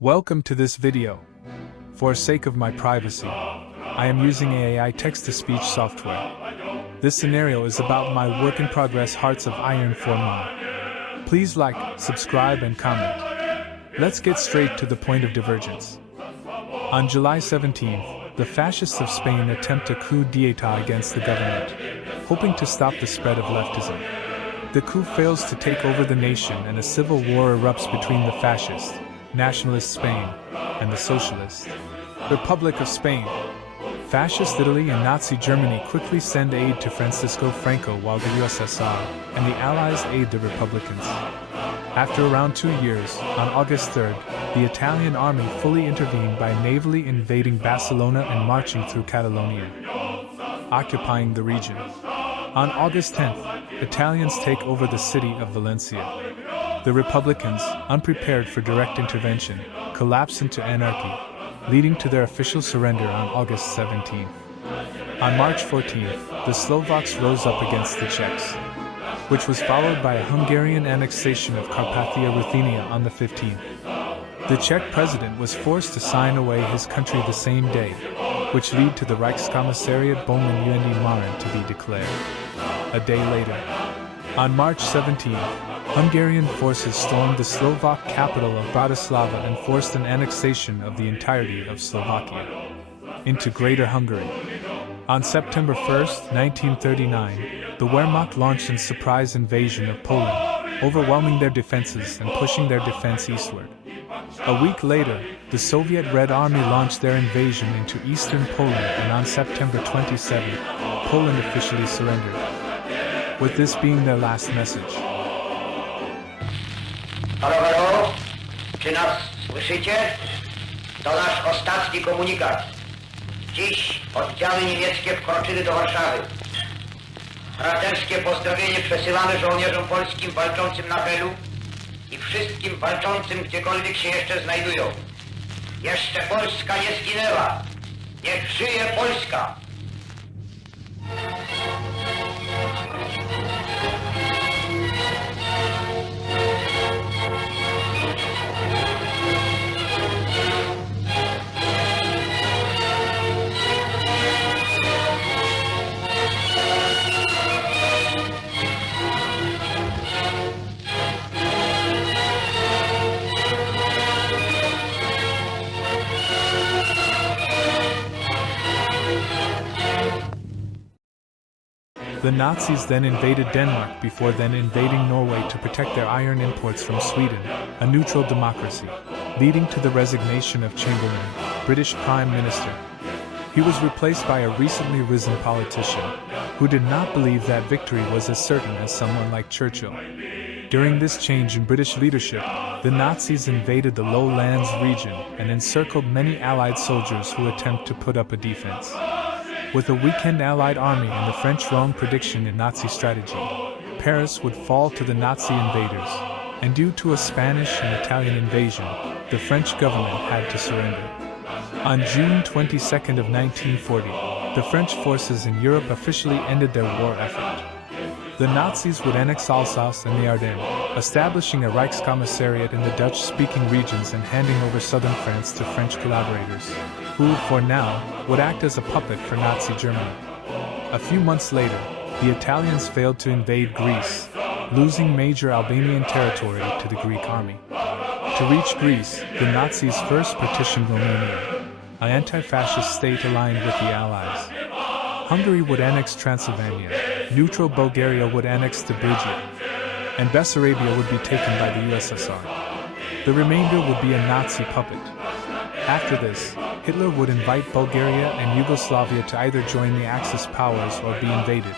Welcome to this video. For sake of my privacy, I am using AI text-to-speech software. This scenario is about my work-in-progress Hearts of Iron 4 mod. Please like, subscribe and comment. Let's get straight to the point of divergence. On July 17th, the fascists of Spain attempt a coup d'état against the government, hoping to stop the spread of leftism. The coup fails to take over the nation and a civil war erupts between the fascists, Nationalist Spain, and the Socialist Republic of Spain. Fascist Italy and Nazi Germany quickly send aid to Francisco Franco while the USSR and the Allies aid the Republicans. After around 2 years, on August 3rd, the Italian army fully intervened by navally invading Barcelona and marching through Catalonia, occupying the region. On August 10th, Italians take over the city of Valencia. The Republicans, unprepared for direct intervention, collapse into anarchy, leading to their official surrender on August 17th. On March 14th, the Slovaks rose up against the Czechs, which was followed by a Hungarian annexation of Carpathia-Ruthenia on the 15th. The Czech president was forced to sign away his country the same day, which led to the Reichskommissariat Böhmen und Mähren to be declared. A day later, on March 17th, Hungarian forces stormed the Slovak capital of Bratislava and forced an annexation of the entirety of Slovakia into Greater Hungary. On September 1st, 1939, the Wehrmacht launched a surprise invasion of Poland, overwhelming their defenses and pushing their defense eastward. A week later, the Soviet Red Army launched their invasion into eastern Poland, and on September 27th, Poland officially surrendered, with this being their last message. Halo, halo, czy nas słyszycie? To nasz ostatni komunikat. Dziś oddziały niemieckie wkroczyły do Warszawy. Braterskie pozdrowienie przesyłamy żołnierzom polskim walczącym na Helu i wszystkim walczącym gdziekolwiek się jeszcze znajdują. Jeszcze Polska nie zginęła. Niech żyje Polska! The Nazis then invaded Denmark before then invading Norway to protect their iron imports from Sweden, a neutral democracy, leading to the resignation of Chamberlain, British Prime Minister. He was replaced by a recently risen politician, who did not believe that victory was as certain as someone like Churchill. During this change in British leadership, the Nazis invaded the Lowlands region and encircled many Allied soldiers who attempt to put up a defense. With a weakened Allied army and the French wrong prediction in Nazi strategy, Paris would fall to the Nazi invaders, and due to a Spanish and Italian invasion, the French government had to surrender. On June 22nd of 1940, the French forces in Europe officially ended their war effort. The Nazis would annex Alsace and the Ardennes, establishing a Reichskommissariat in the Dutch-speaking regions and handing over southern France to French collaborators, who, for now, would act as a puppet for Nazi Germany. A few months later, the Italians failed to invade Greece, losing major Albanian territory to the Greek army. To reach Greece, the Nazis first partitioned Romania, an anti-fascist state aligned with the Allies. Hungary would annex Transylvania, neutral Bulgaria would annex Dobruja, and Bessarabia would be taken by the USSR. The remainder would be a Nazi puppet. After this, Hitler would invite Bulgaria and Yugoslavia to either join the Axis powers or be invaded.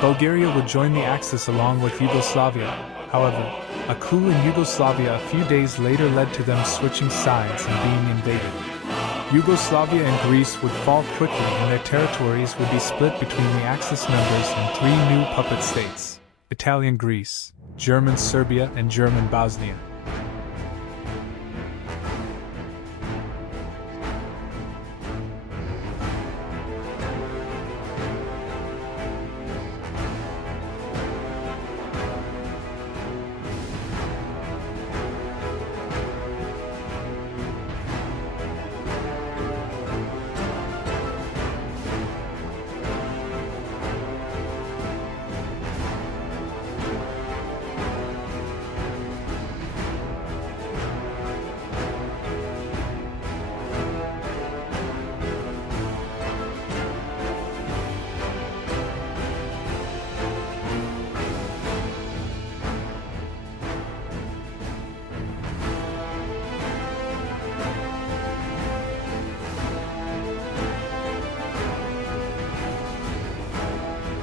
Bulgaria would join the Axis along with Yugoslavia. However, a coup in Yugoslavia a few days later led to them switching sides and being invaded. Yugoslavia and Greece would fall quickly and their territories would be split between the Axis members and three new puppet states: Italian Greece, German Serbia and German Bosnia.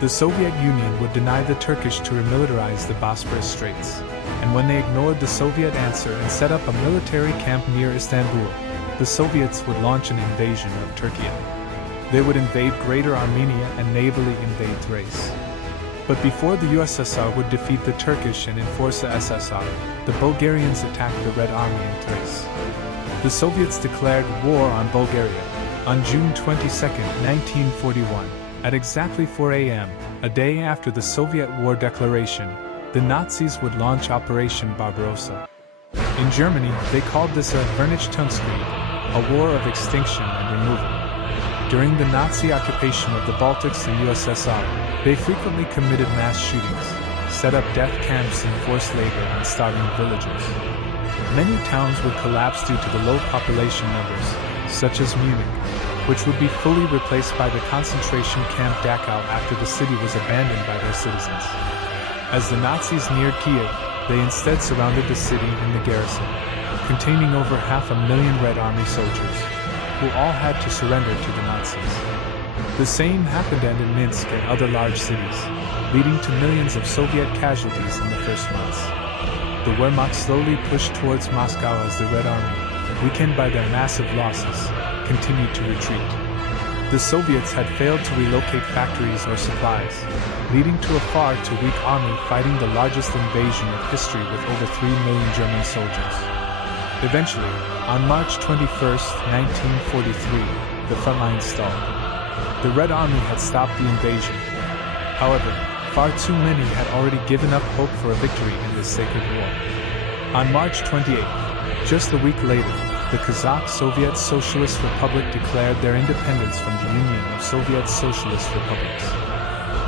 The Soviet Union would deny the Turkish to remilitarize the Bosphorus Straits, and when they ignored the Soviet answer and set up a military camp near Istanbul, the Soviets would launch an invasion of Turkey. They would invade Greater Armenia and navally invade Thrace. But before the USSR would defeat the Turkish and enforce the SSR, the Bulgarians attacked the Red Army in Thrace. The Soviets declared war on Bulgaria on June 22, 1941, at exactly 4 a.m., a day after the Soviet war declaration. The Nazis would launch Operation Barbarossa. In Germany, they called this a Vernichtungskrieg, a war of extinction and removal. During the Nazi occupation of the Baltics and USSR, they frequently committed mass shootings, set up death camps and forced labor on starving villagers. Many towns would collapse due to the low population numbers, such as Munich, which would be fully replaced by the concentration camp Dachau after the city was abandoned by their citizens. As the Nazis neared Kiev, they instead surrounded the city and the garrison, containing over 500,000 Red Army soldiers, who all had to surrender to the Nazis. The same happened in Minsk and other large cities, leading to millions of Soviet casualties in the first months. The Wehrmacht slowly pushed towards Moscow as the Red Army, weakened by their massive losses, continued to retreat. The Soviets had failed to relocate factories or supplies, leading to a far too weak army fighting the largest invasion of history with over 3 million German soldiers. Eventually, on March 21, 1943, the front lines stalled. The Red Army had stopped the invasion. However, far too many had already given up hope for a victory in this sacred war. On March 28, just a week later, the Kazakh Soviet Socialist Republic declared their independence from the Union of Soviet Socialist Republics.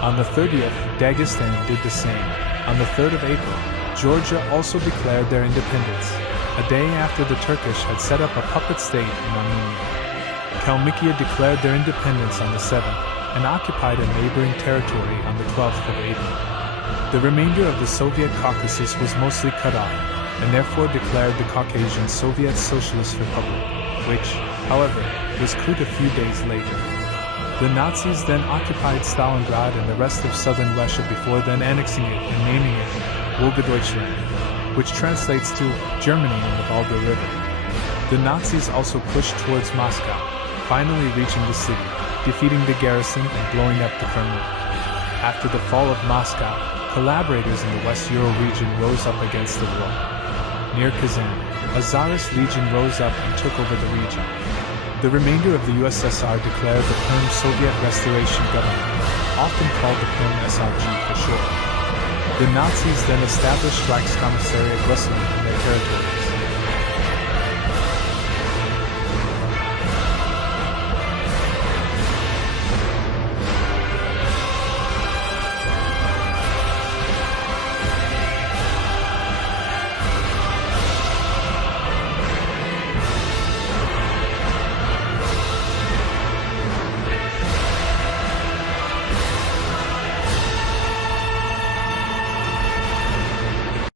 On the 30th, Dagestan did the same. On the 3rd of April, Georgia also declared their independence, a day after the Turkish had set up a puppet state in Armenia. Kalmykia declared their independence on the 7th and occupied a neighboring territory on the 12th of April. The remainder of the Soviet Caucasus was mostly cut off, and therefore declared the Caucasian Soviet Socialist Republic, which, however, was coup a few days later. The Nazis then occupied Stalingrad and the rest of southern Russia before then annexing it and naming it Wolga-Deutschland, which translates to Germany and the Volga River. The Nazis also pushed towards Moscow, finally reaching the city, defeating the garrison and blowing up the Kremlin. After the fall of Moscow, collaborators in the West Ural region rose up against the war. Near Kazan, a Tsarist legion rose up and took over the region. The remainder of the USSR declared the Perm Soviet Restoration Government, often called the Perm SRG for short. The Nazis then established Reichskommissariat Russland in their territories.